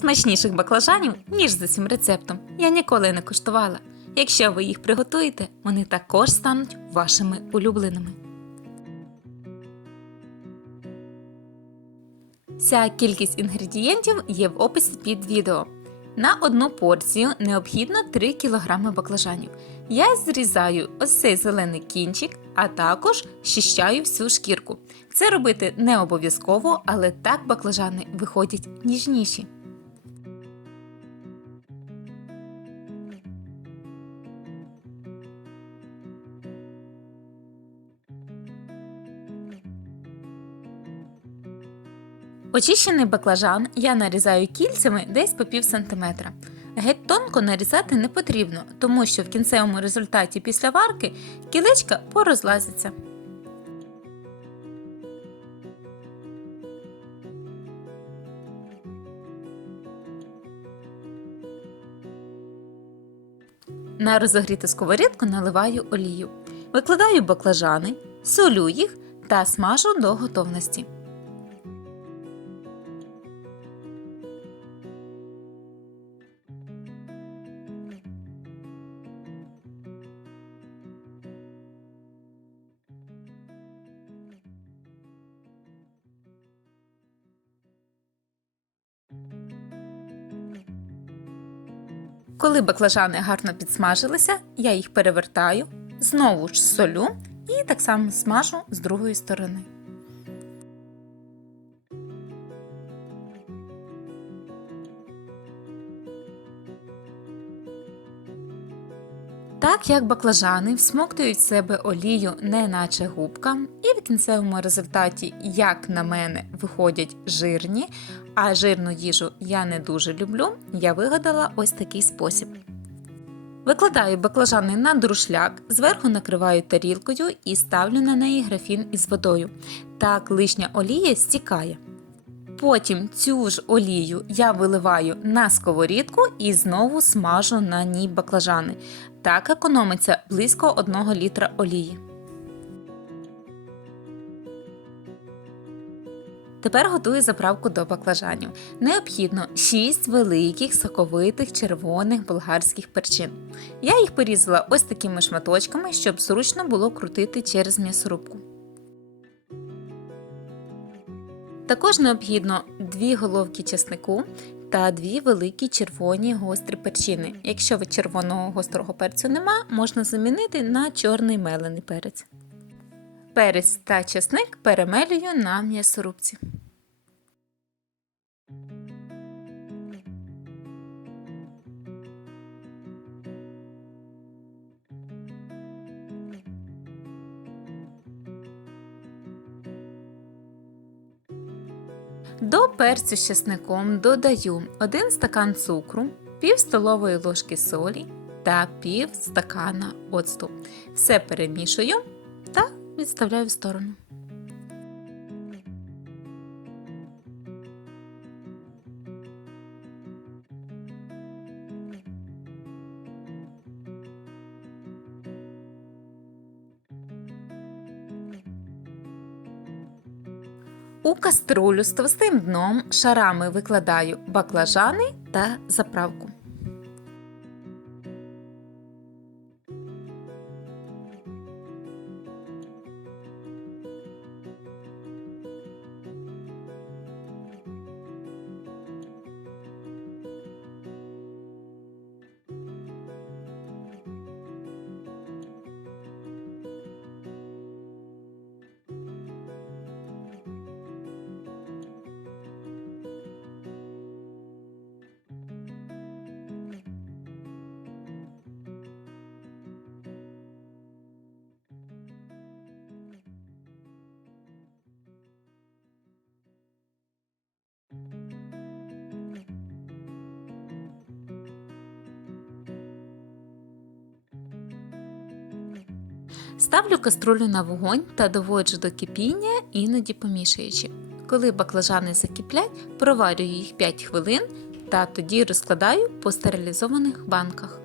Смачніших баклажанів, ніж за цим рецептом, я ніколи не куштувала. Якщо ви їх приготуєте, вони також стануть вашими улюбленими. Вся кількість інгредієнтів є в описі під відео. На одну порцію необхідно 3 кг баклажанів. Я зрізаю ось цей зелений кінчик, а також щищаю всю шкірку. Це робити не обов'язково, але так баклажани виходять ніжніші. Очищений баклажан я нарізаю кільцями десь по пів сантиметра. Геть тонко нарізати не потрібно, тому що в кінцевому результаті після варки кілечка порозлазяться. На розогріту сковорідку наливаю олію. Викладаю баклажани, солю їх та смажу до готовності. Коли баклажани гарно підсмажилися, я їх перевертаю, знову ж солю і так само смажу з другої сторони. Так як баклажани всмоктують в себе олію не наче губка, і в кінцевому результаті, як на мене, виходять жирні, а жирну їжу я не дуже люблю, я вигадала ось такий спосіб. Викладаю баклажани на друшляк, зверху накриваю тарілкою і ставлю на неї графін із водою. Так лишня олія стікає. Потім цю ж олію я виливаю на сковорідку і знову смажу на ній баклажани. Так економиться близько 1 літра олії. Тепер готую заправку до баклажанів. Необхідно 6 великих соковитих червоних болгарських перчин. Я їх порізала ось такими шматочками, щоб зручно було крутити через м'ясорубку. Також необхідно 2 головки чеснику та 2 великі червоні гострі перчини. Якщо ви червоного гострого перцю нема, можна замінити на чорний мелений перець. Перець та чесник перемелюю на м'ясорубці. До перцю з чесником додаю 1 стакан цукру, пів столової ложки солі та пів стакана оцту. Все перемішую відставляю в сторону. У каструлю з товстим дном шарами викладаю баклажани та заправку. Ставлю каструлю на вогонь та доводжу до кипіння, іноді помішуючи. Коли баклажани закиплять, проварюю їх 5 хвилин та тоді розкладаю по стерилізованих банках.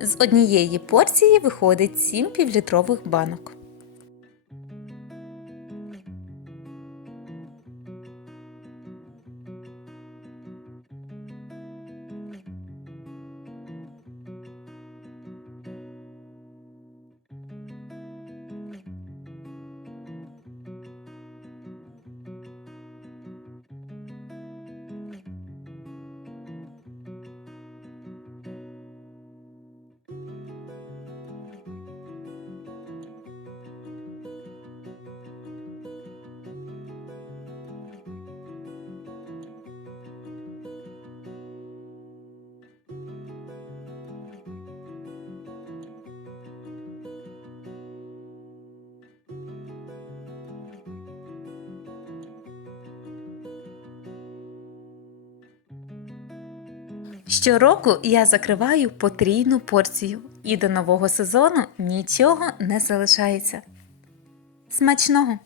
З однієї порції виходить 7 півлітрових банок. Щороку я закриваю потрійну порцію, і до нового сезону нічого не залишається. Смачного!